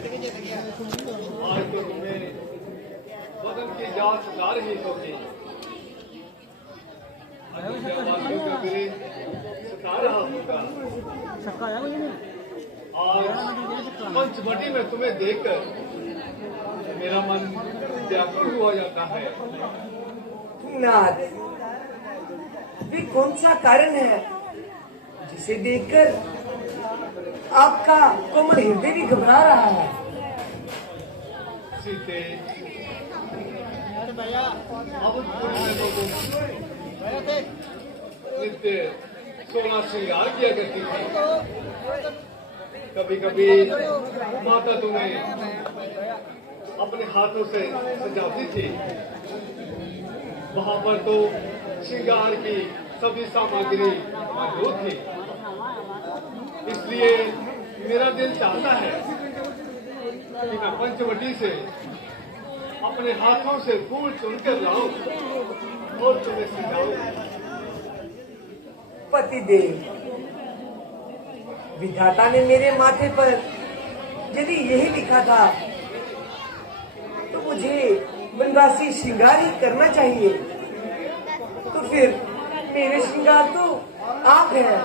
आज तो तुम्हें बदन की जांच ला रही होगी। सता रहा होगा। आज पंचवटी में तुम्हें देखकर मेरा मन व्याकुल हुआ जाता है। नाथ, वे कौन सा कारण है जिसे देखकर आपका कोमल हृदय भी घबरा रहा है? सीते, अब लोगों नित्य 16 श्रृंगार किया करती थी। कभी कभी माता तुम्हें अपने हाथों से सजाती थी। वहां पर तो श्रृंगार की सभी सामग्री मौजूद थी। इसलिए मेरा दिल चाहता है कि मैं पंचवटी से अपने हाथों से फूल चुनकर लाऊं और तुम्हें सजाऊं। पतिदेव, विधाता ने मेरे माथे पर यदि यही लिखा था तो मुझे बनवासी श्रृंगार ही करना चाहिए। तो फिर मेरे श्रृंगार तो आप हैं।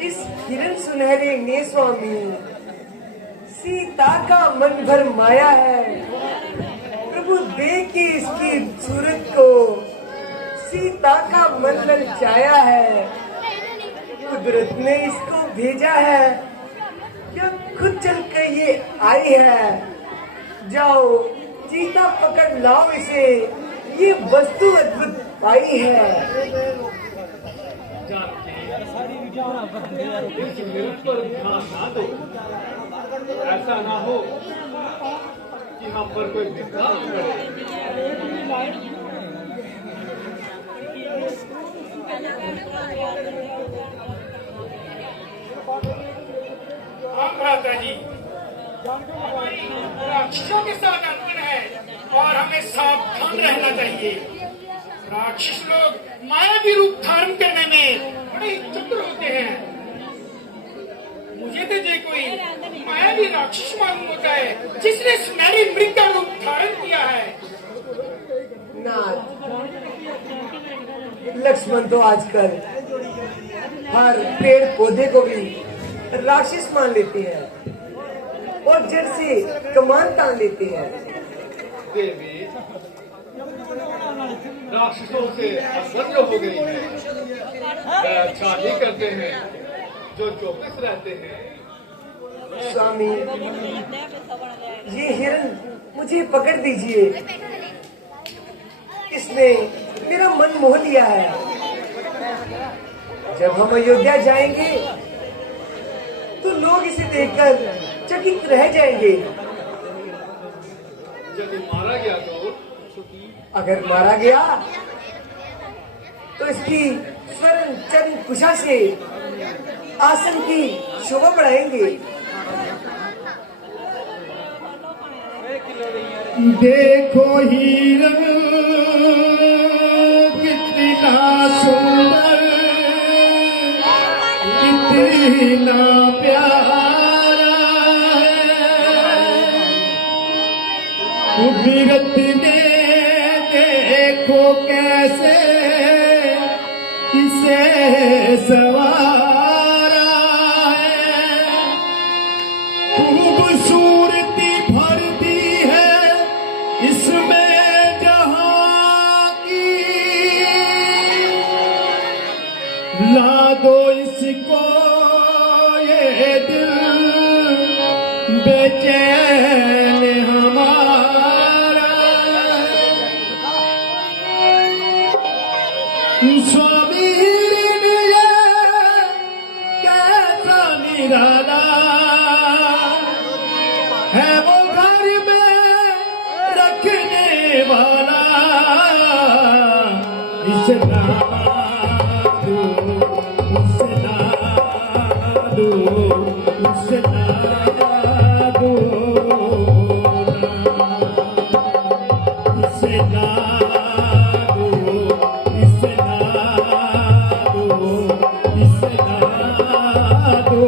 इस हिरण सुनहरे ने स्वामी सीता का मन भर माया है। प्रभु देख के इसकी सूरत को सीता का मन ललचाया है। कुदरत ने इसको भेजा है या खुद चल कर ये आई है। जाओ चीता पकड़ लाओ इसे, ये वस्तु अद्भुत पाई है। इस मिनट पर ध्यान ना दो। ऐसा ना हो कि हम पर कोई विपदा पड़े। हाँ भ्राता जी, राक्षसों के साथ अंतर है और हमें सावधान रहना चाहिए। राक्षस लोग मायावी रूप धारण करने में बड़े चतुर होते हैं। मुझे तो जो कोई मायावी राक्षस मालूम होता है जिसने सुनहरी मृग का रूप धारण किया है। नाथ, लक्ष्मण तो आजकल हर पेड़ पौधे को भी राक्षस मान लेते हैं और जड़ से कमान तान लेते हैं। देवी, राक्षसों से असह्य हो गई है। वे अच्छा ही करते हैं जो चौकस रहते हैं। स्वामी, ये हिरण मुझे पकड़ दीजिए। इसने मेरा मन मोह लिया है। जब हम अयोध्या जाएंगे तो लोग इसे देखकर चकित रह जाएंगे। यदि मारा गया तो? अगर मारा गया तो इसकी स्वर्ण चरण कुशा से आसन की शोभा बढ़ाएंगे। देखो हिरण कितना सुंदर, कितना प्यारा है। विरत ने देखो कैसे इसे सवारा है। खूबसूरती भर दी है इसमें जहां की। ला दो इसको ये दिल बेचैन हमारा। वाला इसना दो उसना दो उसना दो इसना दो इसना दो इसना दो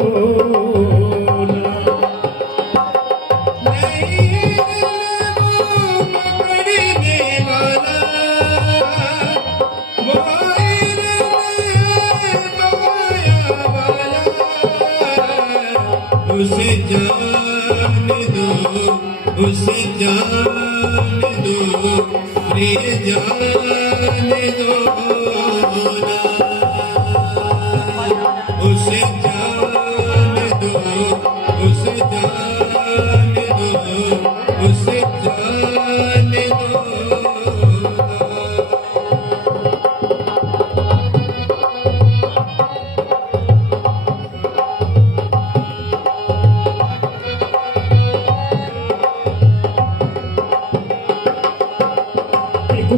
उसे जान दो उसे जान दो प्रिय जान दो ना उसे जान दो उसे जान दो उसे जान दो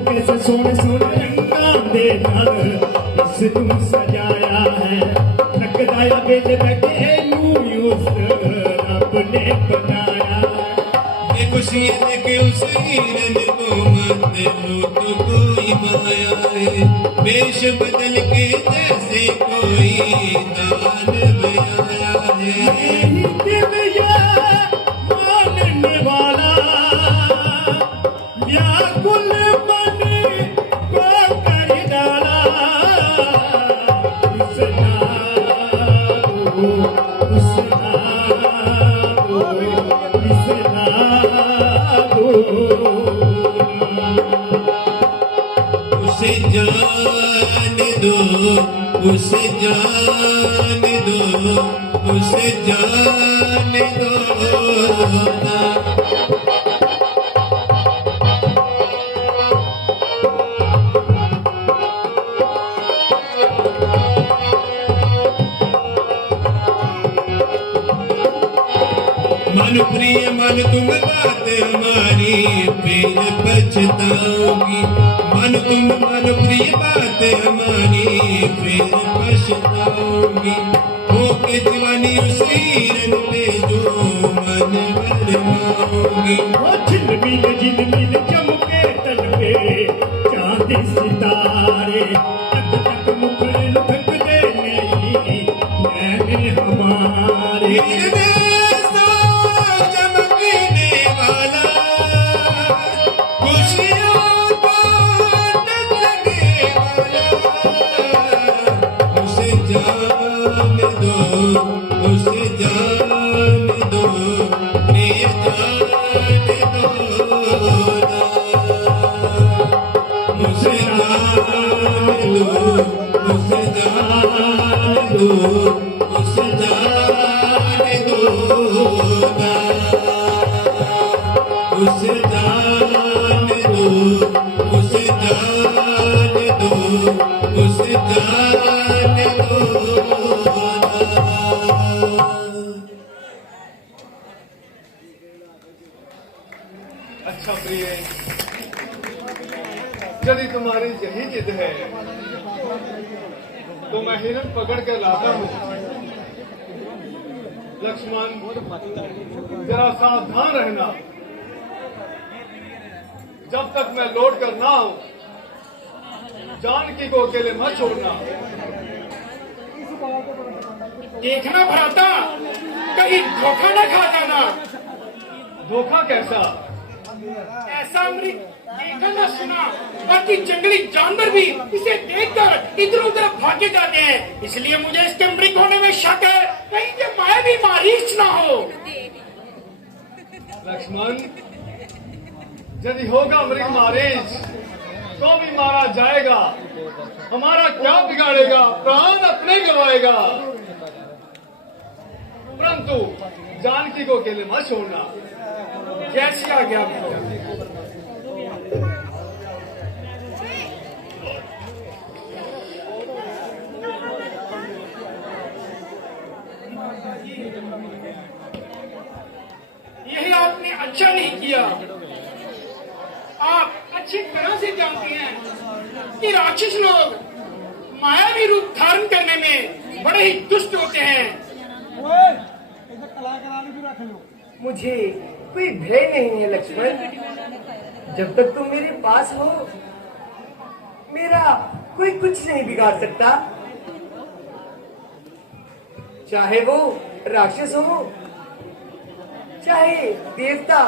कैसे सोने सोने रंगा दे नाल इस तुम सजाया है थकदाया बेच बैठे यूस रब ने बनाया ये खुशी लेके उस हिरन को मानते हो तो कोई माया है वेश बदल के जैसे कोई दान बयाया है दिल ये मानने वाला व्याकुल मन को कर डाला उसना दो उसना दो उसना दो उसे जान दो उसे जान दो उसे जान दो ना मन प्रिय मन तुम बात हमारी फिर पछताओगी मन तुम मन प्रिय बात हमारी फिर पछताओगी होके दीवानी उस हिरन पे जो मन बरमाओगी झिलमिल चमके तन पे चांद सितारे तक तक मुखड़े लुढ़कते नहीं नैन हमारे चमकने वाला खुशियों को टचने वाला उसे जान दो उसे जान दो प्रिय जान दो ना उसे जान दो उसे जान दो उसे जान दो ना उसे जान दो उसे जान दो उसे जान दो ना अच्छा प्रिय यदि तुम्हारी यही जिद है तो मैं हिरन पकड़ कर लाता हूँ। लक्ष्मण जरा सावधान रहना, जब तक मैं लौट कर ना आऊं जानकी को अकेले मत छोड़ना। देखना भ्राता कहीं धोखा न खा जाना। धोखा कैसा? ऐसा अमृत देखा न सुना, बाकी जंगली जानवर भी इसे देखकर इधर उधर भागे जाते हैं, इसलिए मुझे इसके अमृत होने में शक है, कहीं ये मायावी मारीच ना हो। लक्ष्मण यदि होगा मृग मारीच तो भी मारा जाएगा, हमारा क्या बिगाड़ेगा, प्राण अपने गवाएगा। परंतु जानकी को अकेले मत छोड़ना। जैसी आ गया यही आपने अच्छा नहीं किया, आप अच्छी तरह से जानती हैं कि राक्षस लोग मायावी रूप धारण करने में बड़े ही दुष्ट होते हैं। मुझे कोई भय नहीं है लक्ष्मण। जब तक तुम मेरे पास हो मेरा कोई कुछ नहीं बिगाड़ सकता, चाहे वो राक्षस हो चाहे देवता।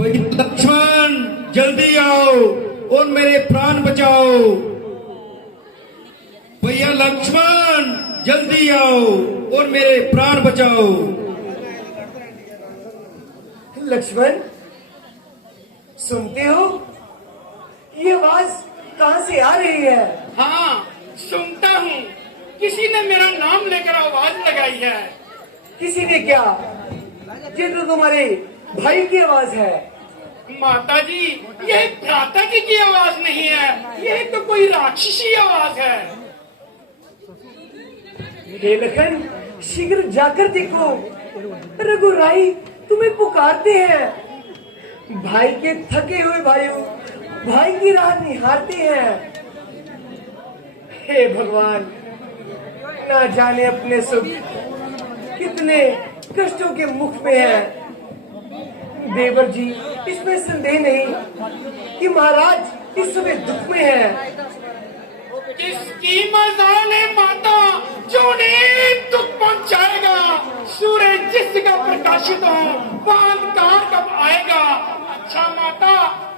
लक्ष्मण जल्दी आओ और मेरे प्राण बचाओ। भैया लक्ष्मण जल्दी आओ और मेरे प्राण बचाओ। लक्ष्मण सुनते हो? ये आवाज कहाँ से आ रही है? हाँ सुनता हूँ, किसी ने मेरा नाम लेकर आवाज लगाई है। किसी ने क्या? ये तो तुम्हारे भाई की आवाज है। माता जी, ये भ्राता जी की आवाज नहीं है, ये तो कोई राक्षसी आवाज है। हे लखन, शीघ्र जाकर देखो, रघुराई तुम्हें पुकारते हैं। भाई के थके हुए भाइयों भाई की राह निहारते हैं। हे भगवान, ना जाने अपने सुख कितने कष्टों के मुख में है। देवर जी, इसमें संदेह नहीं कि महाराज इस समय दुख में है। किसकी मजाल है माता जो उन्हें दुख पहुंचाएगा? सूरज जिसका प्रकाशित हो वह अंधकार कब आएगा? अच्छा माता,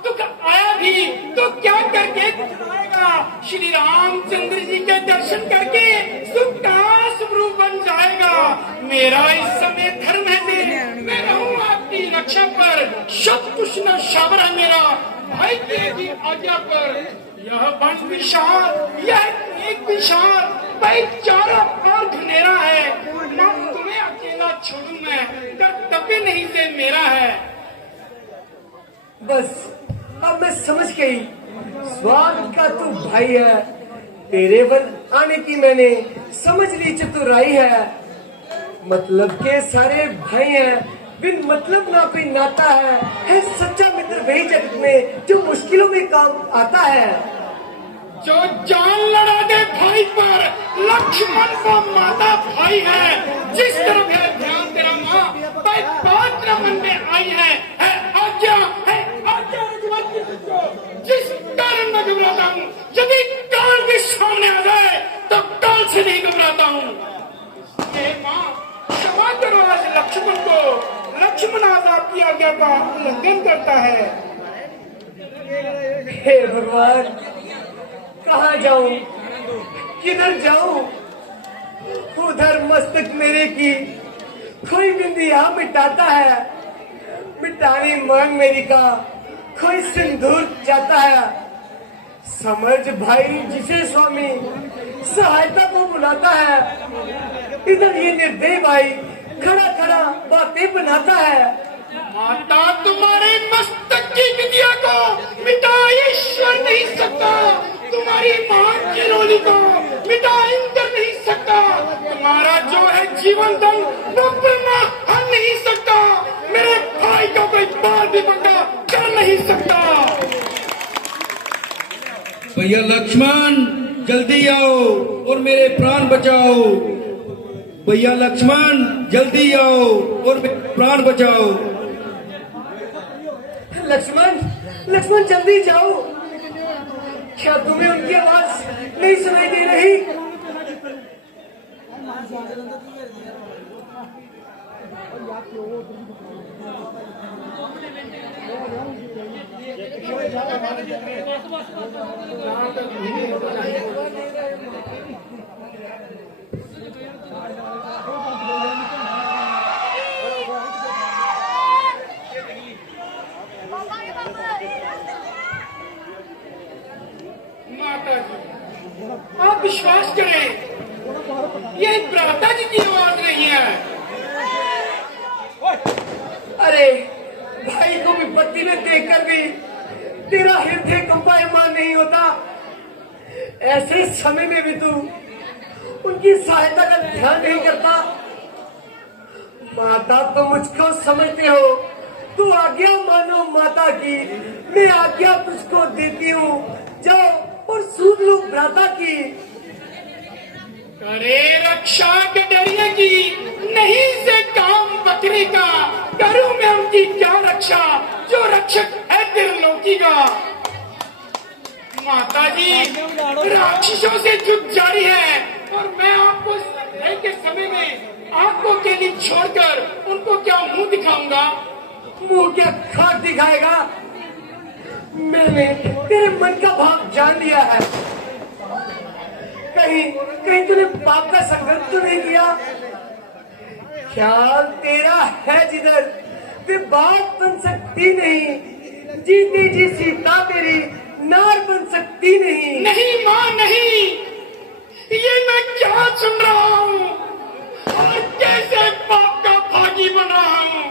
दुख आया भी तो क्या करके दिखाएगा? श्री रामचंद्र जी के दर्शन करके सुख का स्वरूप बन जाएगा। मेरा इस समय धर्म है कि मैं रहूं आपकी रक्षा पर। शत कुछ न शावर है मेरा भाई की आज्ञा पर। यह वन विशाल, यह एक विशाल, भाई चारों ओर घनेरा है। ना तुम्हें अकेला छोड़ू मैं, कर्तव्य नहीं से मेरा है। बस अब मैं समझ गई, स्वार्थ का तू भाई है। तेरे वन आने की मैंने समझ ली चतुराई है। मतलब के सारे भाई हैं, बिन मतलब ना कोई नाता है सच्चा मित्र वही जगत में जो मुश्किलों में काम आता है। जो जान लड़ा दे भाई पर, लक्ष्मण का माता भाई है। जिस तरफ है ध्यान तेरा माँ, बात न मन में आई है आज्ञा रघुवंश की सुनो। जिस कारण मैं घबराता हूँ, यदि काल भी सामने आ जाए तो काल से नहीं घबराता हूँ। हे माँ, क्षमा करो आज लक्ष्मण को। लक्ष्मण आज आपकी आज्ञा का उल्लंघन करता है। हे भगवान, कहाँ जाऊं, किधर जाऊं? उधर मस्तक मेरे की कोई बिंदिया मिटाता है, मिटानी मांग मेरी का कोई सिंदूर जाता है। समझ भाई जिसे स्वामी सहायता को बुलाता है, इधर ये निर्दयी भाई खड़ा खड़ा बातें बनाता है। माता, तुम्हारे मस्तक की विद्या को मिटा ईश्वर नहीं सकता। तुम्हारी मां की रोली को मिटा इंद्र नहीं सकता। तुम्हारा जो है जीवन धन वो ब्रह्मा हर नहीं सकता। मेरे भाई का कोई बाल भी बंदा कर नहीं सकता। भैया लक्ष्मण जल्दी आओ और मेरे प्राण बचाओ। भैया लक्ष्मण जल्दी आओ और मेरे प्राण बचाओ। लक्ष्मण, लक्ष्मण जल्दी जाओ। क्या तुम्हें उनकी आवाज नहीं सुनाई दे रही? माता जी, आप विश्वास करें, ये भ्राता जी की आवाज नहीं है। अरे भाई को विपत्ति में देखकर भी तेरा हृदय कंपायमान नहीं होता। ऐसे समय में भी तू उनकी सहायता का ध्यान नहीं करता। माता तो मुझको समझते हो तू आज्ञा मानो माता की, मैं आज्ञा तुझको देती हूँ, जाओ और सुन लो भ्राता की। करे रक्षा गडरिया की, नहीं से काम बकरी का, करूं मैं उनकी क्या रक्षा, जो रक्षक है त्रिलोकी का। माता जी, राक्षसों से युद्ध जारी है और मैं आपको संध्या के समय में आपको अकेली छोड़कर उनको क्या मुंह दिखाऊंगा। मुंह क्या खाक दिखाएगा? मैंने तेरे मन का भाव जान लिया है। कहीं कहीं तूने पाप का संकल्प तो नहीं किया? ख्याल तेरा है जिधर वे बात बन सकती नहीं, जीती जी सीता तेरी नार बन सकती नहीं। नहीं माँ नहीं, ये मैं क्या सुन रहा हूँ और कैसे पाप का भागी बन रहा हूँ।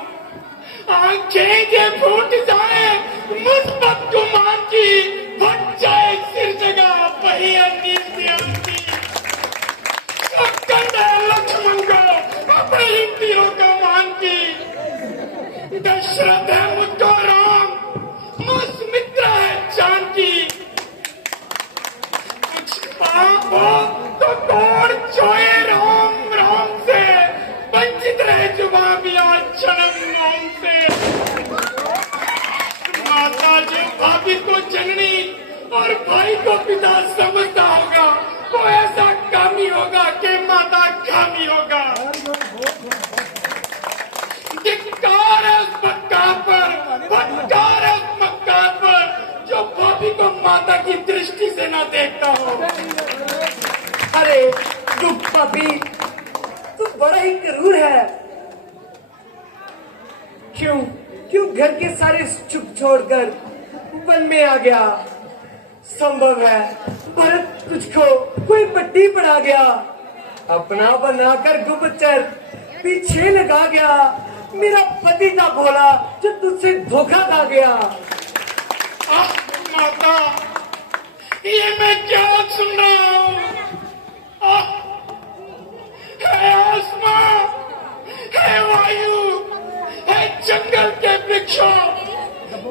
आंखें जे फूट जाए मुझ बदगुमान की, फट जाए सिर जगह वही नीति लक्ष्मण को अपने ही तीरों का मान की। दशरथ है मुझको राम, मुझ मित्र है जानकी। कुछ पाप हो तो तोड़ छोए राम राम से, वंचित रहे जुबान भी आज जन्म नाम से। माता जो भाभी को जननी और भाई को पिता समझता होगा, वो ऐसा कामी होगा कि माता कामी होगा। धिक्कार है उस मक्कार पर, फटकार है उस मक्कार पर, जो भाभी को माता की दृष्टि से ना देखता हो। अरे दुख पापी, तू बड़ा ही क्रूर है। क्यों क्यों घर के सारे सुख छोड़कर वन में आ गया? संभव है भरत तुझको कोई पट्टी पड़ा गया, अपना बनाकर गुप्तचर पीछे लगा गया। मेरा पति था भोला जो तुझसे धोखा खा गया। माता, ये मैं क्या सुन रहा हूँ? है आसमां, है वायु, है जंगल के वृक्षों,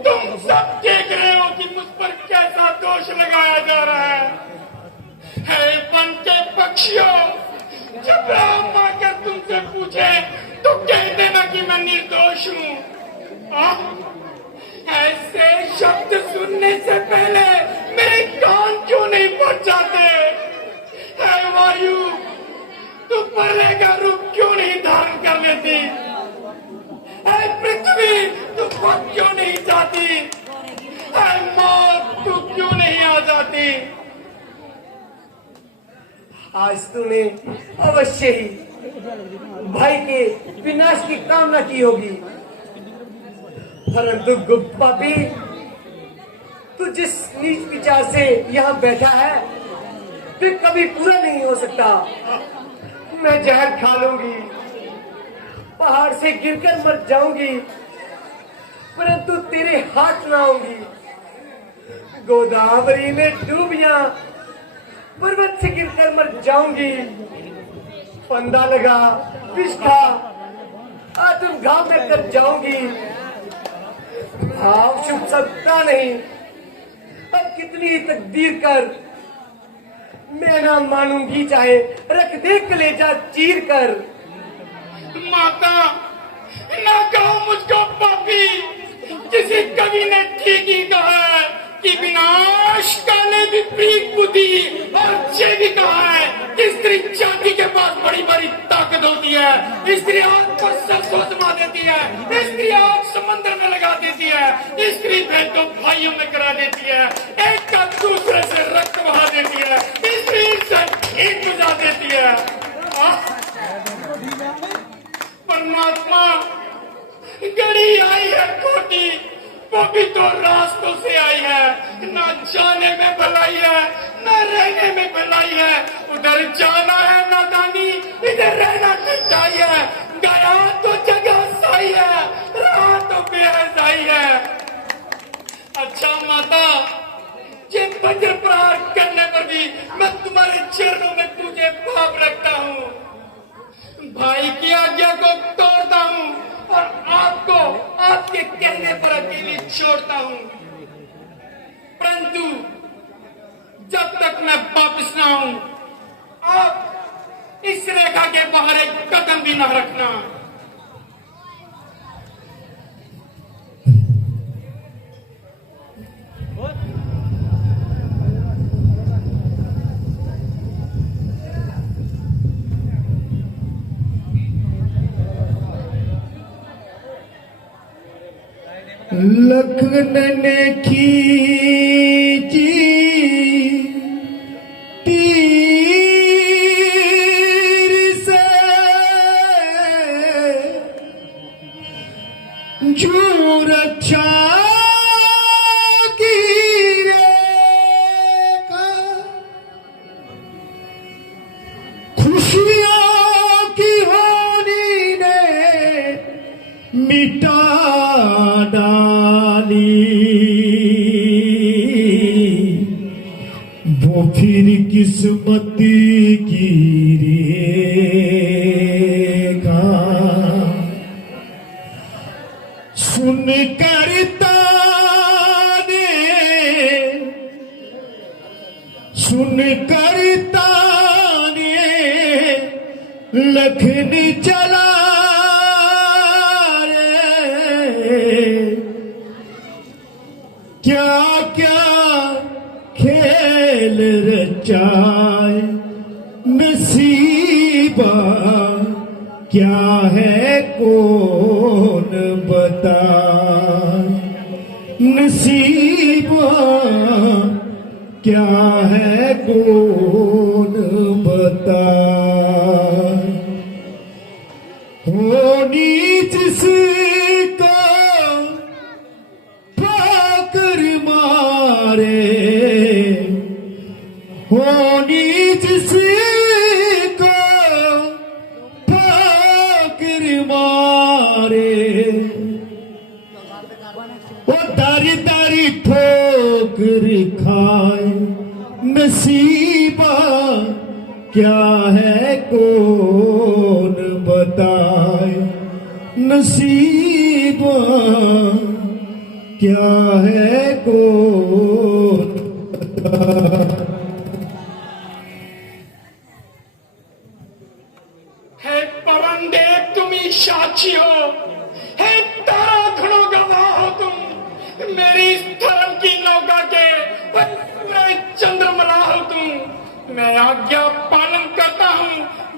तुम सब देख रहे हो कि मुझ पर कैसा दोष लगाया जा रहा है वन के पक्षियों, जब राम आकर तुमसे पूछे तो कह देना कि मैं निर्दोष हूँ। ऐसे शब्द सुनने से पहले मेरे कान क्यों नहीं फट जाते? है वायु, तू पर्रे का रूप क्यों नहीं धारण कर लेती? है पृथ्वी, तू फट क्यों नहीं जाती? है मौत, तू क्यों नहीं आ जाती? आज तूने अवश्य ही भाई के विनाश की कामना की होगी, परंतु गुप्त पापी, तू जिस नीच विचार से यहाँ बैठा है फिर कभी पूरा नहीं हो सकता। मैं जहर खा लूंगी, पहाड़ से गिरकर मर जाऊंगी, परंतु तेरे हाथ ना आऊंगी। गोदावरी में डूबिया पर्वत से गिरकर मर जाऊंगी। फंदा लगा, विष खा, आत्म घाव में कर जाऊंगी। भाव छुप सकता नहीं, अब कितनी तकदीर कर मैं ना मानूंगी, चाहे रख दे कलेजा चीर कर। माता, ना कहो मुझको पापी, किसी कवि ने ठीक ही कहा है कि विनाश काले विपरीत बुद्धि, और ये भी कहा है कि स्त्री जाति के पास बड़ी बड़ी ताकत होती है। स्त्री आग पर सरसों जमा देती है, स्त्री आग समंदर में लगा देती है, स्त्री भेद को भाइयों में करा देती है, एक का दूसरे से रक्त बहा देती है, स्त्री से एक बुझा देती है। परमात्मा, गड़ी आई है खोटी, वो भी तो रास्तों से आई है। ना जाने में भलाई है, ना रहने में भलाई है। उधर जाना है नादानी, इधर रहना कटाई है। गया तो जगह सही है, रहा तो बेहजाई है। अच्छा माता, ये वज्र प्रहार करने पर भी मैं तुम्हारे चरणों में तुझे भाव रखता हूँ। भाई की आज्ञा को तोड़ता हूँ और आपको आपके परंतु जब तक मैं वापस ना आऊं, आप इस रेखा के बाहर एक कदम भी न रखना। लखनन खींची तीर से जो रक्षा की रेखा, खुशियों की होनी ने मिटा डाली, वो फिर किस्मत की रेखा सुन करता ने, सुन करता ने लखन चला क्या क्या खेल रचाए नसीबा, क्या है कौन बताए नसीबा, क्या है कौन बताए। होनी जिसका होनी जिसको ठाकर मारे, वो दारी दारी ठोकर खाए नसीबा, क्या है कौन बताए नसीबा, क्या है कौन बताए। हे पवन देव तुम ही साक्षी हो, हे तारा घड़ों गवाह हो तुम, मेरी इस धर्म की नौका के पूरे चंद्रमला हो तुम। मैं आज्ञा पालन करता हूँ,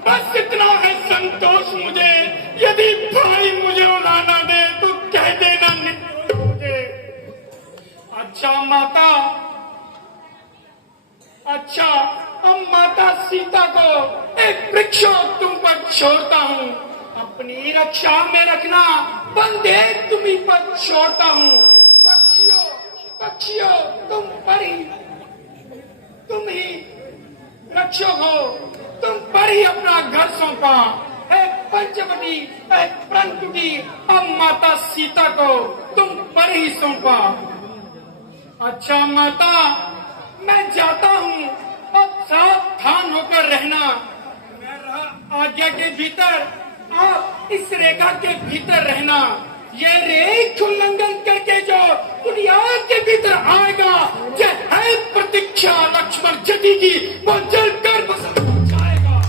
बस इतना है संतोष मुझे। यदि भाई मुझे उलाना दे तो कह देना निर्दोष मुझे। अच्छा माता, अच्छा अब माता सीता को एक वृक्षों तुम पर छोड़ता हूँ, अपनी रक्षा में रखना, बंदे तुम्ही पर छोड़ता हूँ। पक्षियों पक्षियों तुम पर ही, तुम ही रक्षक हो, तुम पर ही अपना घर सौंपा है। पंचवटी है प्रणकुटी, अब माता सीता को तुम पर ही सौंपा। अच्छा माता मैं जाता हूँ, अब सावधान होकर रहना। मैं आज्ञा के भीतर, आप इस रेखा के भीतर रहना। ये रेखा उल्लंघन करके जो दुनिया के भीतर आएगा, ये है प्रतीक्षा लक्ष्मण जटी की, वो जलकर बस जाएगा।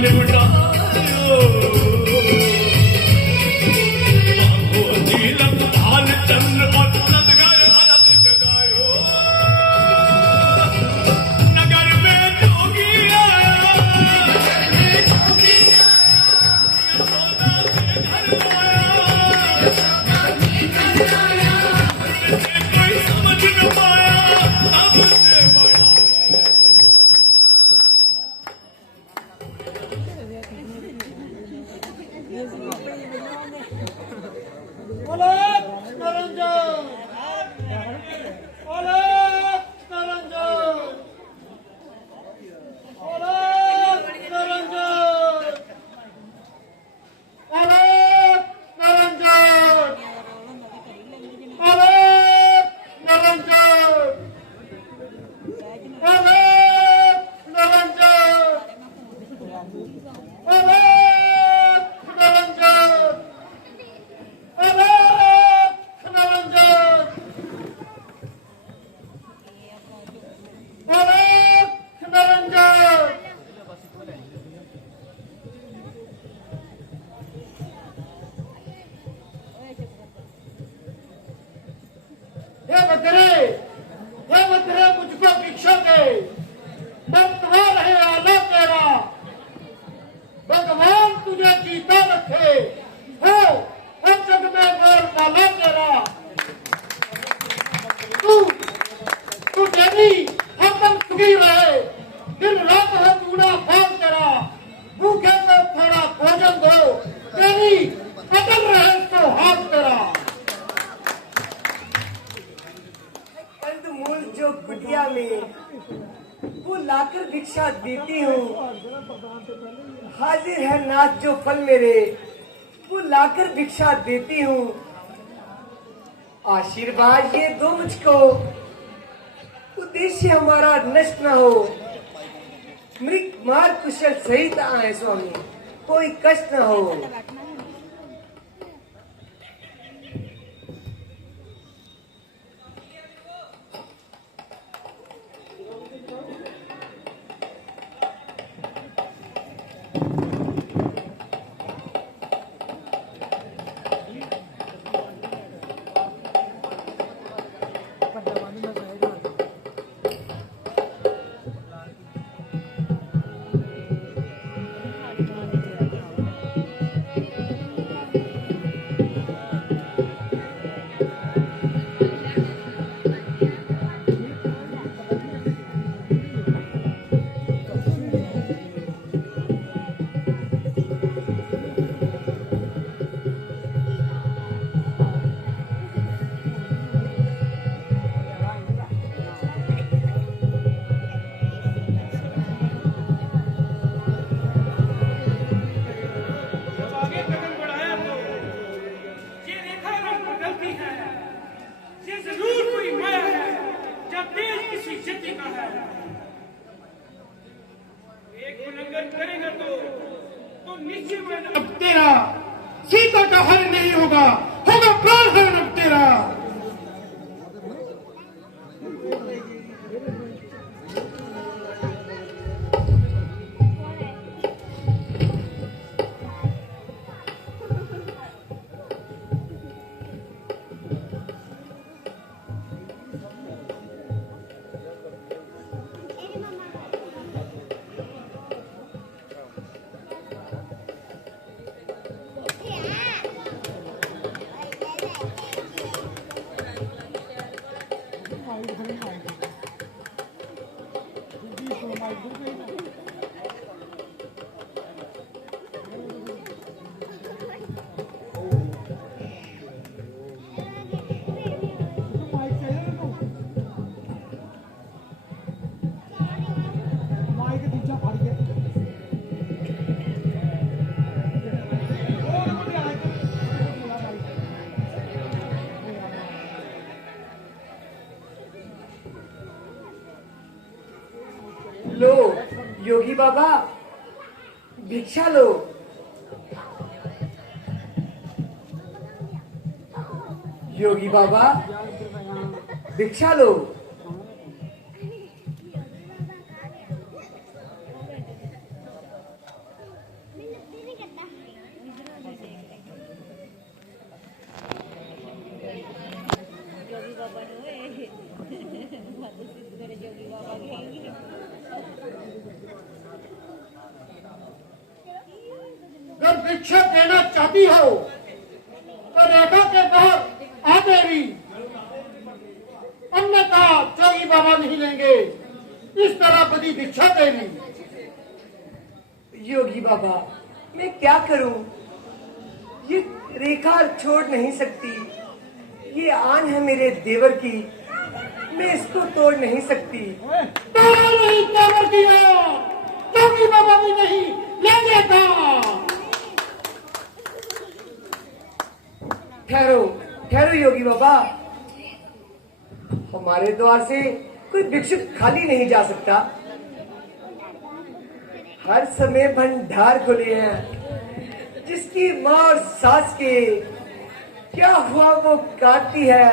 निपटायो बाबो नीलम भाल चंद्र और नदगर अलग जगायो नगर में जोगी आया यशोदा के घर आया कोई समझ न पाया अब से बड़ा हे बकरे मुझको भिक्षा दे बर्तवा रहे आला तेरा भगवान तुझे जीता रखे हो जग में बोल वाला तेरा तू डेली हरदम सुखी रहे दिन रात है चूड़ा फाल तेरा भूखे को थोड़ा भोजन दो तेरी अटल रहे तो हाथ तेरा कंदमूल जो कुटिया में वो लाकर भिक्षा देती हूँ। हाजिर है नाथ जो फल मेरे वो लाकर भिक्षा देती हूँ। आशीर्वाद ये दो मुझको उद्देश्य हमारा नष्ट न हो। मृग मार कुशल सहित आए स्वामी कोई कष्ट न हो। अब तेरा सीता का हल नहीं होगा प्राण हरण अब तेरा। लो योगी बाबा भिक्षा लो। योगी बाबा भिक्षा लो। भिक्षा देना चाहती हो तो रेखा के बाहर आ देवी, अन्यथा जोगी बाबा नहीं लेंगे। इस तरह बदी भिक्षा देवी। योगी बाबा, मैं क्या करूं? ये रेखा छोड़ नहीं सकती। ये आन है मेरे देवर की, मैं इसको तोड़ नहीं सकती। तोड़ा नहीं, तोड़ दिया, जोगी बाबा भी नहीं ले लेता। ठहरो ठहरो योगी बाबा, हमारे द्वार से कोई भिक्षुक खाली नहीं जा सकता। हर समय भंडार खुले हैं। जिसकी माँ और सास के क्या हुआ वो काटती है।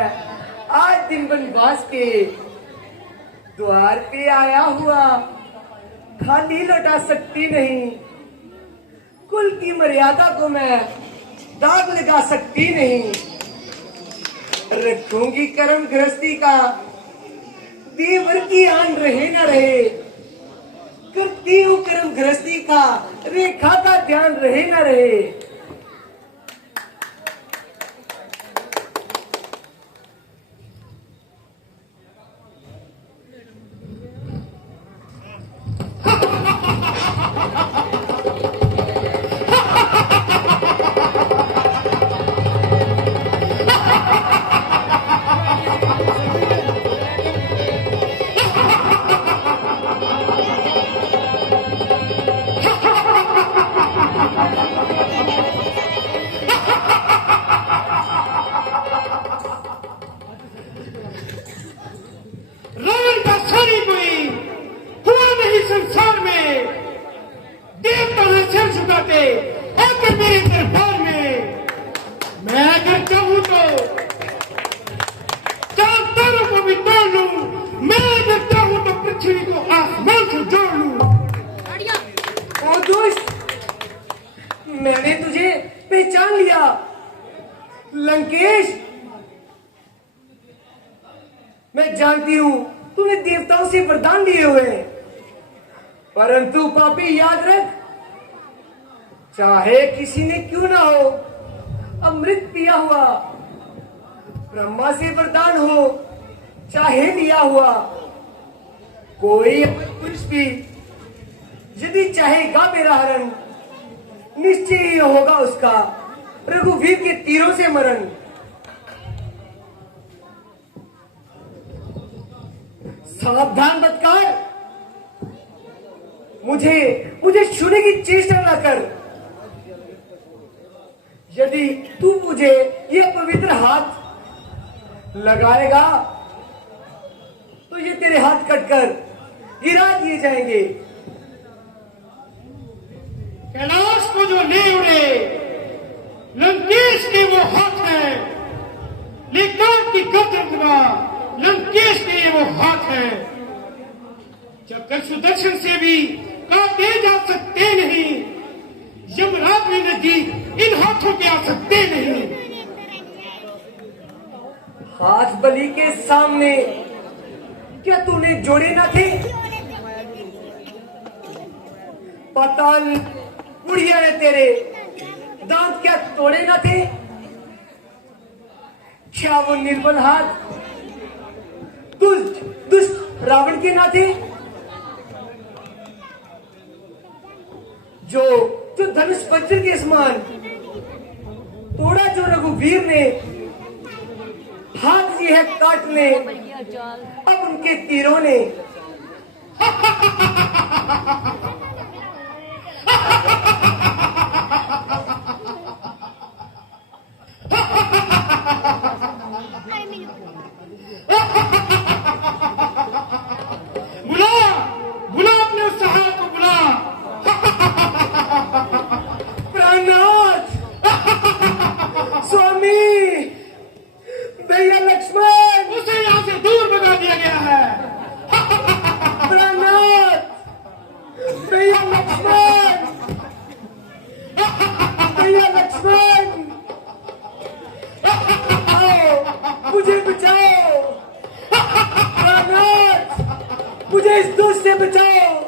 आज दिन वनवास के द्वार पे आया हुआ खाली लौटा सकती नहीं। कुल की मर्यादा को मैं दाग लगा सकती नहीं। रखूंगी कर्म गृहस्थी का, देवर की आन रहे न रहे। करती हूँ कर्म गृहस्थी का, रेखा का ध्यान रहे न रहे। रावण का सारी कोई हुआ नहीं संसार में। देवता है सिर झुकाते आकर मेरे दरबार में। मैं अगर चाहूं तो चांद तारों को भी तोड़ लूं। मैं अगर चाहूं तो पृथ्वी को आसमान से जोड़ लूं। ओ दोस्त, मैंने तुझे पहचान लिया। लंकेश, मैं जानती हूँ तूने देवताओं से वरदान लिए हुए हैं, परंतु पापी याद रख, चाहे किसी ने क्यों ना हो अमृत पिया हुआ, ब्रह्मा से वरदान हो चाहे लिया हुआ, कोई पुरुष भी यदि चाहेगा मेरा हरण, निश्चय ही होगा उसका रघुवीर के तीरों से मरण। सावधान बतकार, मुझे छूने की चेष्टा न कर। यदि तू मुझे यह पवित्र हाथ लगाएगा तो ये तेरे हाथ कटकर गिरा दिए जाएंगे। कैलाश को जो ले उड़े लंकेश के वो हाथ है। लेकर की गर्दन लंकेश के वो हाथ है। चक्कर सुदर्शन से भी काटे जा सकते नहीं। यमराज में नजदीक इन हाथों के आ सकते नहीं। हाथ बलि के सामने क्या तूने जोड़े न थे? पताल उड़िया ने तेरे दांत क्या तोड़े न थे? क्या वो निर्बल हाथ दुष्ट रावण के ना थे? जो धनुष वज्र के समान तोड़ा जो रघुवीर ने, हाथ ये है काटने अब उनके तीरों ने। बुला अपने उस सहायक को बुला। प्राणनाथ, स्वामी, भैया लक्ष्मण, उसे यहाँ से दूर भगा दिया गया है। प्राणनाथ, भैया लक्ष्मण, भैया लक्ष्मण, आओ मुझे बचाओ। प्राणनाथ, मुझे इस दुष्ट से बचाओ।